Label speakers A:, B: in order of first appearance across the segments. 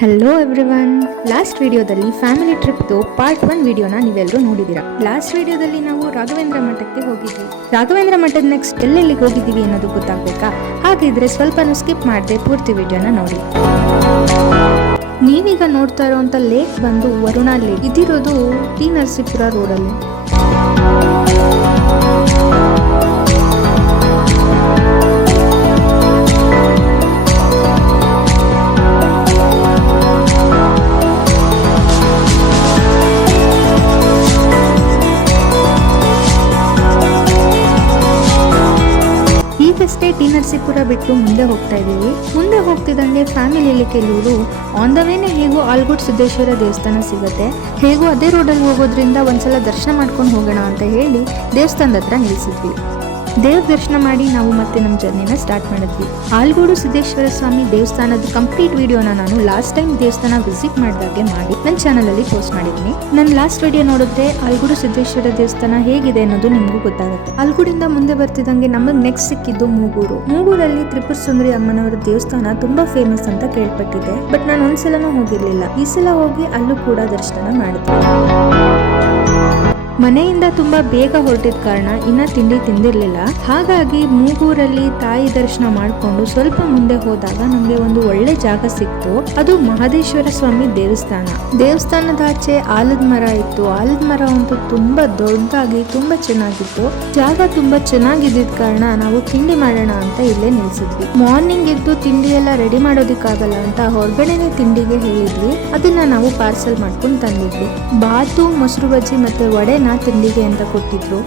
A: Hello everyone last ವಿಡಿಯೋದಲ್ಲಿ family ಟ್ರಿಪ್ದು part one ವಿಡಿಯೋನ ನೀವೆಲ್ಲರೂ ನೋಡಿದ್ದೀರಾ? ಲಾಸ್ಟ್ ವಿಡಿಯೋದಲ್ಲಿ ನಾವು ರಾಘವೇಂದ್ರ ಮಠಕ್ಕೆ ಹೋಗಿದ್ವಿ. ರಾಘವೇಂದ್ರ ಮಠದ ನೆಕ್ಸ್ಟ್ ಎಲ್ಲೆಲ್ಲಿಗೆ ಹೋಗಿದ್ದೀವಿ ಅನ್ನೋದು ಗೊತ್ತಾಗಬೇಕಾ? ಹಾಗಿದ್ರೆ ಸ್ವಲ್ಪನೂ ಸ್ಕಿಪ್ ಮಾಡದೆ ಪೂರ್ತಿ ವಿಡಿಯೋನ ನೋಡಿ. ನೀವೀಗ ನೋಡ್ತಾ ಇರುವಂತ ಲೇಕ್ ಬಂದು ವರುಣಾ ಲೇಕ್ ಇದಿರೋದು ಟಿ ನರಸೀಪುರ ರೋಡಲ್ಲಿ ನರಸೀಪುರ ಬಿಟ್ಟು ಮುಂದೆ ಹೋಗ್ತಾ ಇದ್ದೀವಿ. ಮುಂದೆ ಹೋಗ್ತಿದ್ದಂಗೆ ಫ್ಯಾಮಿಲಿಯಲ್ಲಿ ಕೆಲವರು ಆನ್ ದ ವೇನೆ ಹೇಗೂ ಆಲ್ಗುಡ್ ಸಿದ್ದೇಶ್ವರ ದೇವಸ್ಥಾನ ಸಿಗುತ್ತೆ. ಹೇಗೂ ಅದೇ ರೋಡಲ್ಲಿ ಹೋಗೋದ್ರಿಂದ ಒಂದ್ಸಲ ದರ್ಶನ ಮಾಡ್ಕೊಂಡು ಹೋಗೋಣ ಅಂತ ಹೇಳಿ ದೇವಸ್ಥಾನದ ಹತ್ರ ನಿಲ್ಸಿದ್ವಿ. ದೇವ್ರ ದರ್ಶನ ಮಾಡಿ ನಾವು ಮತ್ತೆ ನಮ್ಮ ಜರ್ನಿನ ಸ್ಟಾರ್ಟ್ ಮಾಡಿದ್ವಿ. ಆಲ್ಗೋಡು ಸಿದ್ದೇಶ್ವರ ಸ್ವಾಮಿ ದೇವಸ್ಥಾನದ ಕಂಪ್ಲೀಟ್ ವಿಡಿಯೋನ ನಾನು ಲಾಸ್ಟ್ ಟೈಮ್ ದೇವಸ್ಥಾನ ವಿಸಿಟ್ ಮಾಡಿದಾಗೆ ಮಾಡಿ ನನ್ನ ಚಾನಲ್ ಅಲ್ಲಿ ಪೋಸ್ಟ್ ಮಾಡಿದ್ದೀನಿ. ನನ್ನ ಲಾಸ್ಟ್ ವಿಡಿಯೋ ನೋಡಿದ್ರೆ ಆಲ್ಗೂಡು ಸಿದ್ದೇಶ್ವರ ದೇವಸ್ಥಾನ ಹೇಗಿದೆ ಅನ್ನೋದು ನಿಮಗೂ ಗೊತ್ತಾಗುತ್ತೆ. ಆಲ್ಗೂಡಿಂದ ಮುಂದೆ ಬರ್ತಿದ್ದಂಗೆ ನಮಗೆ ನೆಕ್ಸ್ಟ್ ಸಿಕ್ಕಿದ್ದು ಮೂಗೂರು. ಮೂಗೂರಲ್ಲಿ ತ್ರಿಪುರ ಸುಂದರಿ ಅಮ್ಮನವರ ದೇವಸ್ಥಾನ ತುಂಬಾ ಫೇಮಸ್ ಅಂತ ಕೇಳ್ಪಟ್ಟಿದೆ. ಬಟ್ ನಾನು ಒಂದ್ಸಲನೂ ಹೋಗಿರ್ಲಿಲ್ಲ. ಈ ಸಲ ಹೋಗಿ ಅಲ್ಲೂ ಕೂಡ ದರ್ಶನ ಮಾಡಿದ್ವಿ ಮನೆಯಿಂದ ತುಂಬಾ ಬೇಗ ಹೊರಟಿದ ಕಾರಣ ಇನ್ನ ತಿಂಡಿ ತಿಂದಿರಲಿಲ್ಲ. ಹಾಗಾಗಿ ಮೂಗೂರಲ್ಲಿ ತಾಯಿ ದರ್ಶನ ಮಾಡ್ಕೊಂಡು ಸ್ವಲ್ಪ ಮುಂದೆ ಹೋದಾಗ ನಮ್ಗೆ ಒಂದು ಒಳ್ಳೆ ಜಾಗ ಸಿಕ್ತು. ಅದು ಮಹದೇಶ್ವರ ಸ್ವಾಮಿ ದೇವಸ್ಥಾನ. ದೇವಸ್ಥಾನದ ಆಚೆ ಆಲದ ಮರ ಇತ್ತು. ಆಲದ ಮರ ಅಂತೂ ತುಂಬಾ ದೊಡ್ಡದಾಗಿ ತುಂಬಾ ಚೆನ್ನಾಗಿತ್ತು. ಜಾಗ ತುಂಬಾ ಚೆನ್ನಾಗಿದ್ದಿದ್ ಕಾರಣ ನಾವು ತಿಂಡಿ ಮಾಡೋಣ ಅಂತ ಇಲ್ಲೇ ನಿಲ್ಸಿದ್ವಿ. ಮಾರ್ನಿಂಗ್ ಎದ್ದು ತಿಂಡಿ ಎಲ್ಲ ರೆಡಿ ಮಾಡೋದಿಕ್ಕಾಗಲ್ಲ ಅಂತ ಹೊರಗಡೆನೆ ತಿಂಡಿಗೆ ಹೇಳಿದ್ವಿ. ಅದನ್ನ ನಾವು ಪಾರ್ಸಲ್ ಮಾಡ್ಕೊಂಡು ತಂದಿದ್ವಿ. ಬಾತು, ಮೊಸರು ಬಜ್ಜಿ ಮತ್ತೆ ವಡೆನ ತಿಂಡಿಗೆ ಅಂತ ಕೊಟ್ಟಿದ್ರು.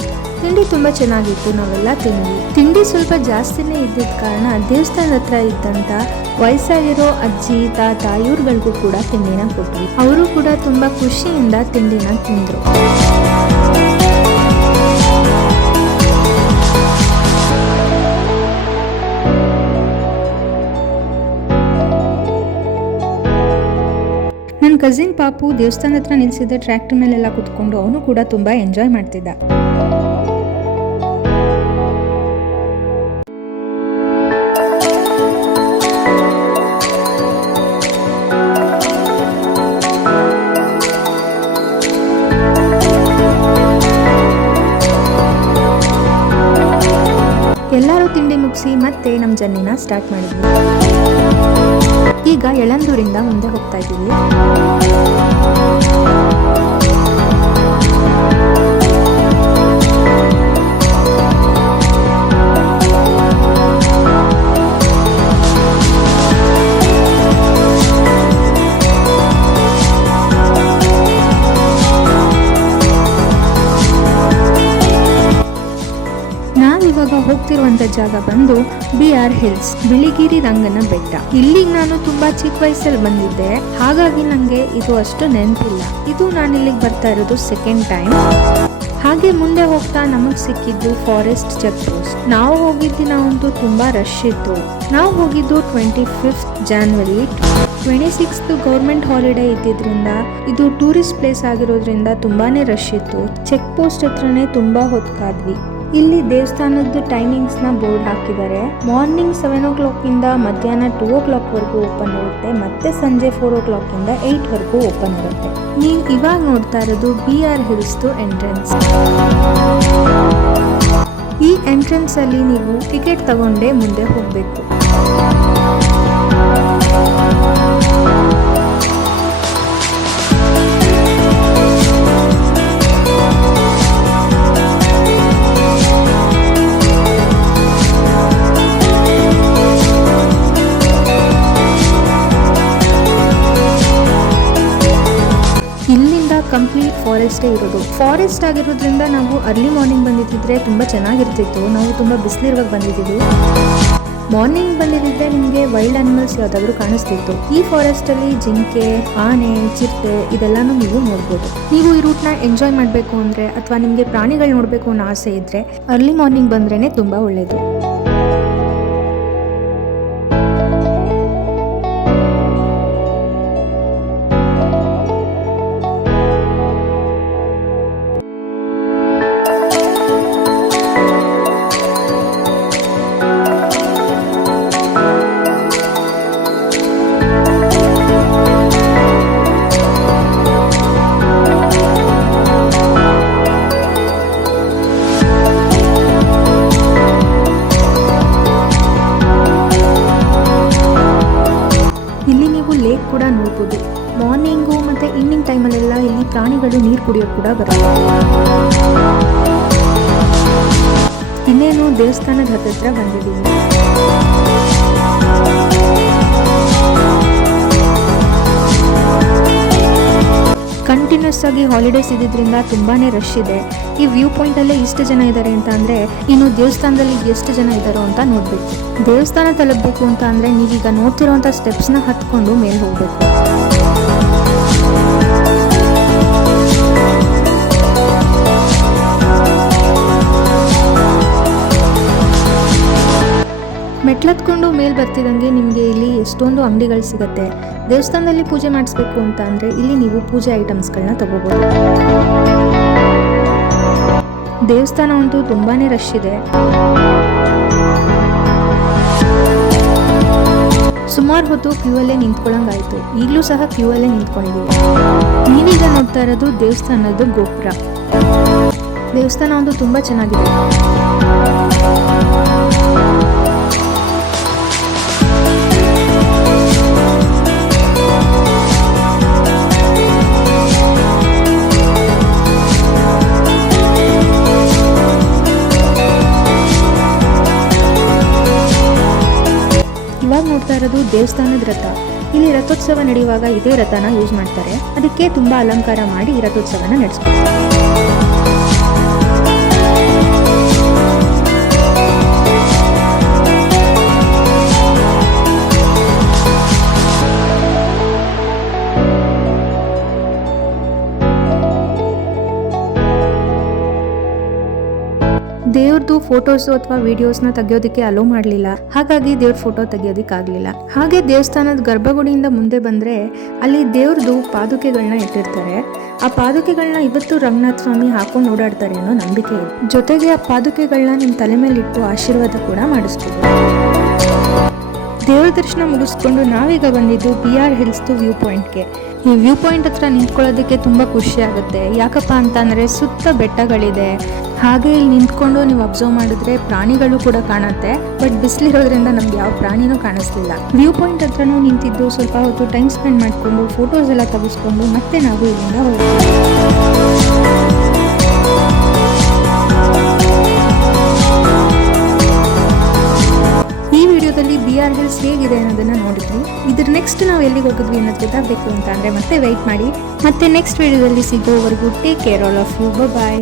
A: ತಿಂಡಿ ತುಂಬ ಚೆನ್ನಾಗಿತ್ತು, ನಾವೆಲ್ಲ ತಿಂದ್ವಿ. ತಿಂಡಿ ಸ್ವಲ್ಪ ಜಾಸ್ತಿನೇ ಇದ್ದಿದ್ದ ಕಾರಣ ದೇವಸ್ಥಾನದ ಹತ್ರ ಇದ್ದಂತ ವಯಸ್ಸಾಗಿರೋ ಅಜ್ಜಿ, ತಾತ ಇವ್ರುಗಳಿಗೂ ಕೂಡ ತಿಂಡಿನ ಕೊಟ್ವಿ. ಅವರು ಕೂಡ ತುಂಬಾ ಖುಷಿಯಿಂದ ತಿಂಡಿನ ತಿಂದ್ರು. ಕಸಿನ್ ಪಾಪು ದೇವಸ್ಥಾನ ಹತ್ರ ನಿಲ್ಸಿದ್ದ ಟ್ರ್ಯಾಕ್ಟರ್ ಮೇಲೆಲ್ಲ ಕುತ್ಕೊಂಡು ಅವನು ಕೂಡ ತುಂಬಾ ಎಂಜಾಯ್ ಮಾಡ್ತಿದ್ದ. ಮುಗಿಸಿ ಮತ್ತೆ ನಮ್ಮ ಜರ್ನಿನ ಸ್ಟಾರ್ಟ್ ಮಾಡಿದ್ವಿ. ಈಗ ಯಳಂದೂರಿಂದ ಮುಂದೆ ಹೋಗ್ತಾ ಇದ್ದೀವಿ. ಹೋಗ್ತಿರುವಂತ ಜಾಗ ಬಂದು B R hills, Biligiri Rangana Betta. ಇಲ್ಲಿಗೆ ನಾನು ತುಂಬಾ ಚಿಕ್ಕ ವಯಸ್ಸಲ್ಲಿ ಬಂದಿದ್ದೆ. ಹಾಗಾಗಿ ನಂಗೆ ಇದು ಅಷ್ಟು ನೆನಪಿಲ್ಲ. ಇದು ನಾನು ಇಲ್ಲಿಗೆ ಬರ್ತಾ ಇರೋದು ಸೆಕೆಂಡ್ ಟೈಮ್ ಹಾಗೆ ಮುಂದೆ ಹೋಗ್ತಾ ನಮಗ್ ಸಿಕ್ಕಿದ್ದು ಫಾರೆಸ್ಟ್ ಚೆಕ್ ಪೋಸ್ಟ್ ನಾವು ಹೋಗಿದ್ದ ದಿನ ಅಂತೂ ತುಂಬಾ ರಶ್ ಇತ್ತು. ನಾವು ಹೋಗಿದ್ದು twenty fifth January twenty six government holiday ಇದ್ದಿದ್ರಿಂದ, ಇದು ಟೂರಿಸ್ಟ್ ಪ್ಲೇಸ್ ಆಗಿರೋದ್ರಿಂದ ತುಂಬಾನೇ ರಶ್ ಇತ್ತು. ಚೆಕ್ ಪೋಸ್ಟ್ ಹತ್ರನೇ ತುಂಬಾ ಹೊತ್ತು ಕಾದ್ವಿ ಇಲ್ಲಿ ದೇವಸ್ಥಾನದ ಟೈಮಿಂಗ್ಸ್ನ ಬೋರ್ಡ್ ಹಾಕಿದ್ದಾರೆ. ಮಾರ್ನಿಂಗ್ ಸೆವೆನ್ ಓ ಕ್ಲಾಕ್ ಇಂದ ಮಧ್ಯಾಹ್ನ ಟೂ ಓ ಕ್ಲಾಕ್ ವರೆಗೂ ಓಪನ್ ಇರುತ್ತೆ. ಮತ್ತೆ ಸಂಜೆ ಫೋರ್ ಓ ಕ್ಲಾಕ್ ಇಂದ ಏಟ್ ವರೆಗೂ ಓಪನ್ ಇರುತ್ತೆ. ನೀವು ಇವಾಗ ನೋಡ್ತಾ ಇರೋದು ಬಿ ಆರ್ ಹಿಲ್ಸ್ದು ಎಂಟ್ರೆನ್ಸ್ ಈ ಎಂಟ್ರೆನ್ಸ್ ಅಲ್ಲಿ ನೀವು ಟಿಕೆಟ್ ತಗೊಂಡೇ ಮುಂದೆ ಹೋಗ್ಬೇಕು. ಕಂಪ್ಲೀಟ್ ಫಾರೆಸ್ಟೇ ಇರೋದು. ಫಾರೆಸ್ಟ್ ಆಗಿರೋದ್ರಿಂದ ನಾವು ಅರ್ಲಿ ಮಾರ್ನಿಂಗ್ ಬಂದಿದ್ದಿದ್ರೆ ತುಂಬಾ ಚೆನ್ನಾಗಿರ್ತಿತ್ತು. ನಾವು ತುಂಬಾ ಬಿಸಿಲಿರುವಾಗ ಬಂದಿದ್ದೀವಿ ಮಾರ್ನಿಂಗ್ ಬಂದಿದ್ದಿದ್ರೆ ನಿಮಗೆ ವೈಲ್ಡ್ ಅನಿಮಲ್ಸ್ ಯಾವ್ದಾದ್ರು ಕಾಣಿಸ್ತಿತ್ತು. ಈ ಫಾರೆಸ್ಟ್ ಅಲ್ಲಿ ಜಿಂಕೆ, ಆನೆ, ಚಿರತೆ ಇದೆಲ್ಲಾನು ನೀವು ನೋಡ್ಬೋದು. ನೀವು ಈ ರೂಟ್ನ ಎಂಜಾಯ್ ಮಾಡಬೇಕು ಅಂದ್ರೆ ಅಥವಾ ನಿಮಗೆ ಪ್ರಾಣಿಗಳು ನೋಡಬೇಕು ಅನ್ನೋ ಆಸೆ ಇದ್ರೆ ಅರ್ಲಿ ಮಾರ್ನಿಂಗ್ ಬಂದ್ರೇ ತುಂಬಾ ಒಳ್ಳೇದು. ನೀರು ಕುಡಿಯೋಕೆ ಕೂಡ ಬರುತ್ತೆ ಇನ್ನೇನು ದೇವಸ್ಥಾನದ ಹತ್ತಿರ ಬಂದಿದ್ದೀವಿ. ಕಂಟಿನ್ಯೂಸ್ ಆಗಿ ಹಾಲಿಡೇಸ್ ಇದ್ದಿದ್ರಿಂದ ತುಂಬಾನೇ ರಶ್ ಇದೆ. ಈ ವ್ಯೂ ಪಾಯಿಂಟ್ ಅಲ್ಲೇ ಇಷ್ಟು ಜನ ಇದ್ದಾರೆ ಅಂತ ಅಂದ್ರೆ ಇನ್ನು ದೇವಸ್ಥಾನದಲ್ಲಿ ಎಷ್ಟು ಜನ ಇದ್ದಾರೋ ಅಂತ ನೋಡ್ಬೇಕು. ದೇವಸ್ಥಾನ ತಲುಪಬೇಕು ಅಂತ ಅಂದ್ರೆ ನೀವೀಗ ಸ್ಟೆಪ್ಸ್ ಸ್ಟೆಪ್ಸ್ನ ಹತ್ಕೊಂಡು ಮೇಲೆ ಹೋಗ್ಬೇಕು. ಬರ್ತಿದಂಗೆ ನಿಮಗೆ ಇಲ್ಲಿ ಎಷ್ಟೊಂದು ಅಂಗಡಿಗಳು ಸಿಗುತ್ತೆ. ದೇವಸ್ಥಾನದಲ್ಲಿ ಪೂಜೆ ಮಾಡಿಸ್ಬೇಕು ಅಂತ ಅಂದರೆ ಇಲ್ಲಿ ನೀವು ಪೂಜೆ ಐಟಮ್ಸ್ಗಳನ್ನ ತಗೋಬೋದು. ದೇವಸ್ಥಾನ ಅಂತೂ ತುಂಬಾ ರಶ್ ಇದೆ. ಸುಮಾರು ಹೊತ್ತು ಕ್ಯೂ ಅಲ್ಲೇ ನಿಂತ್ಕೊಳ್ಳಂಗಾಯ್ತು ಈಗಲೂ ಸಹ ಕ್ಯೂ ಅಲ್ಲೇ ನಿಂತ್ಕೊಂಡಿದ್ದೀವಿ ನೀವೀಗ ನೋಡ್ತಾ ಇರೋದು ದೇವಸ್ಥಾನದ ಗೋಪುರ. ದೇವಸ್ಥಾನ ಒಂದು ತುಂಬಾ ಚೆನ್ನಾಗಿದೆ. ಇರೋದು ದೇವಸ್ಥಾನದ ರಥ. ಇಲ್ಲಿ ರಥೋತ್ಸವ ನಡೆಯುವಾಗ ಇದೇ ರಥನ ಯೂಸ್ ಮಾಡ್ತಾರೆ. ಅದಕ್ಕೆ ತುಂಬಾ ಅಲಂಕಾರ ಮಾಡಿ ರಥೋತ್ಸವನ ನಡೆಸ್ತಾರೆ. ದೇವ್ರದ್ದು ಫೋಟೋಸ್ ಅಥವಾ ವಿಡಿಯೋಸ್ನ ತೆಗೆಯೋದಕ್ಕೆ ಅಲೋ ಮಾಡಲಿಲ್ಲ. ಹಾಗಾಗಿ ದೇವ್ರ ಫೋಟೋ ತೆಗಿಯೋದಕ್ಕಾಗಲಿಲ್ಲ. ಹಾಗೆ ದೇವಸ್ಥಾನದ ಗರ್ಭಗುಡಿಯಿಂದ ಮುಂದೆ ಬಂದರೆ ಅಲ್ಲಿ ದೇವ್ರದ್ದು ಪಾದುಕೆಗಳನ್ನ ಇಟ್ಟಿರ್ತಾರೆ. ಆ ಪಾದುಕೆಗಳನ್ನ ಇವತ್ತು ರಂಗನಾಥ ಸ್ವಾಮಿ ಹಾಕೊಂಡು ಓಡಾಡ್ತಾರೆ ಅನ್ನೋ ನಂಬಿಕೆ ಇದೆ. ಜೊತೆಗೆ ಆ ಪಾದುಕೆಗಳನ್ನ ನಿಮ್ಮ ತಲೆ ಮೇಲೆ ಇಟ್ಟು ಆಶೀರ್ವಾದ ಕೂಡ ಮಾಡಿಸ್ಬೋದು. ದೇವ್ರ ದರ್ಶನ ಮುಗಿಸ್ಕೊಂಡು ನಾವೀಗ ಬಂದಿದ್ದು ಬಿ ಆರ್ ಹಿಲ್ಸ್ದು ವ್ಯೂ ಪಾಯಿಂಟ್ಗೆ ಈ ವ್ಯೂ ಪಾಯಿಂಟ್ ಹತ್ರ ನಿಂತ್ಕೊಳ್ಳೋದಕ್ಕೆ ತುಂಬ ಖುಷಿ ಆಗುತ್ತೆ. ಯಾಕಪ್ಪ ಅಂತಂದರೆ ಸುತ್ತ ಬೆಟ್ಟಗಳಿದೆ. ಹಾಗೆ ಇಲ್ಲಿ ನಿಂತ್ಕೊಂಡು ನೀವು ಅಬ್ಸರ್ವ್ ಮಾಡಿದ್ರೆ ಪ್ರಾಣಿಗಳು ಕೂಡ ಕಾಣುತ್ತೆ. ಬಟ್ ಬಿಸಿಲಿರೋದ್ರಿಂದ ನಮ್ಗೆ ಯಾವ ಪ್ರಾಣಿನೂ ಕಾಣಿಸ್ಲಿಲ್ಲ. ವ್ಯೂ ಪಾಯಿಂಟ್ ಹತ್ರನೂ ನಿಂತಿದ್ದು ಸ್ವಲ್ಪ ಹೊತ್ತು ಟೈಮ್ ಸ್ಪೆಂಡ್ ಮಾಡಿಕೊಂಡು ಫೋಟೋಸ್ ಎಲ್ಲ ತೆಗೆಸ್ಕೊಂಡು ಮತ್ತೆ ನಾವು ಇಲ್ಲಿಂದ ಹೊರಡ್ತೀವಿ. ಆರ್ ಹೇಗಿದೆ ಅನ್ನೋದನ್ನ ನೋಡಿದ್ವಿ. ಇದ್ರ ನೆಕ್ಸ್ಟ್ ನಾವು ಎಲ್ಲಿಗೆ ಹೋಗಿದ್ವಿ ಅನ್ನೋದು ಗೊತ್ತಾಗಬೇಕು ಅಂತ ಅಂದ್ರೆ ಮತ್ತೆ ವೆಯ್ಟ್ ಮಾಡಿ. ಮತ್ತೆ ನೆಕ್ಸ್ಟ್ ವಿಡಿಯೋದಲ್ಲಿ ಸಿಗೋವರೆಗೂ take care all of you bye